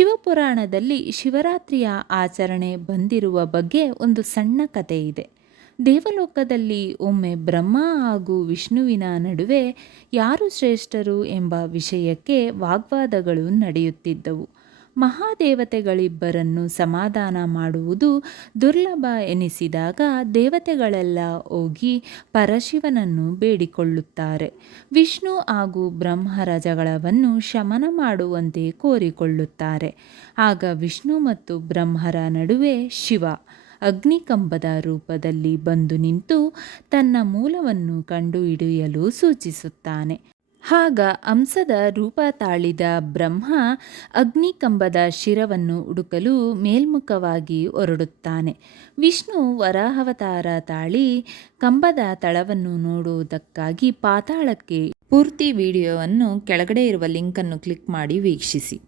ಶಿವಪುರಾಣದಲ್ಲಿ ಶಿವರಾತ್ರಿಯ ಆಚರಣೆ ಬಂದಿರುವ ಬಗ್ಗೆ ಒಂದು ಸಣ್ಣ ಕಥೆ ಇದೆ. ದೇವಲೋಕದಲ್ಲಿ ಒಮ್ಮೆ ಬ್ರಹ್ಮ ಹಾಗೂ ವಿಷ್ಣುವಿನ ನಡುವೆ ಯಾರು ಶ್ರೇಷ್ಠರು ಎಂಬ ವಿಷಯಕ್ಕೆ ವಾಗ್ವಾದಗಳು ನಡೆಯುತ್ತಿದ್ದವು. ಮಹಾದೇವತೆಗಳಿಬ್ಬರನ್ನು ಸಮಾಧಾನ ಮಾಡುವುದು ದುರ್ಲಭ ಎನಿಸಿದಾಗ ದೇವತೆಗಳೆಲ್ಲ ಹೋಗಿ ಪರಶಿವನನ್ನು ಬೇಡಿಕೊಳ್ಳುತ್ತಾರೆ. ವಿಷ್ಣು ಹಾಗೂ ಬ್ರಹ್ಮರ ಜಗಳವನ್ನು ಶಮನ ಮಾಡುವಂತೆ ಕೋರಿಕೊಳ್ಳುತ್ತಾರೆ. ಆಗ ವಿಷ್ಣು ಮತ್ತು ಬ್ರಹ್ಮರ ನಡುವೆ ಶಿವ ಅಗ್ನಿಕಂಬದ ರೂಪದಲ್ಲಿ ಬಂದು ನಿಂತು ತನ್ನ ಮೂಲವನ್ನು ಕಂಡುಹಿಡಿಯಲು ಸೂಚಿಸುತ್ತಾನೆ. ಆಗ ಹಂಸದ ರೂಪ ತಾಳಿದ ಬ್ರಹ್ಮ ಅಗ್ನಿಕಂಬದ ಶಿರವನ್ನು ಹುಡುಕಲು ಮೇಲ್ಮುಖವಾಗಿ ಹೊರಡುತ್ತಾನೆ. ವಿಷ್ಣು ವರಾಹಾವತಾರ ತಾಳಿ ಕಂಬದ ತಳವನ್ನು ನೋಡುವುದಕ್ಕಾಗಿ ಪಾತಾಳಕ್ಕೆ. ಪೂರ್ತಿ ವಿಡಿಯೋವನ್ನು ಕೆಳಗಡೆ ಇರುವ ಲಿಂಕನ್ನು ಕ್ಲಿಕ್ ಮಾಡಿ ವೀಕ್ಷಿಸಿ.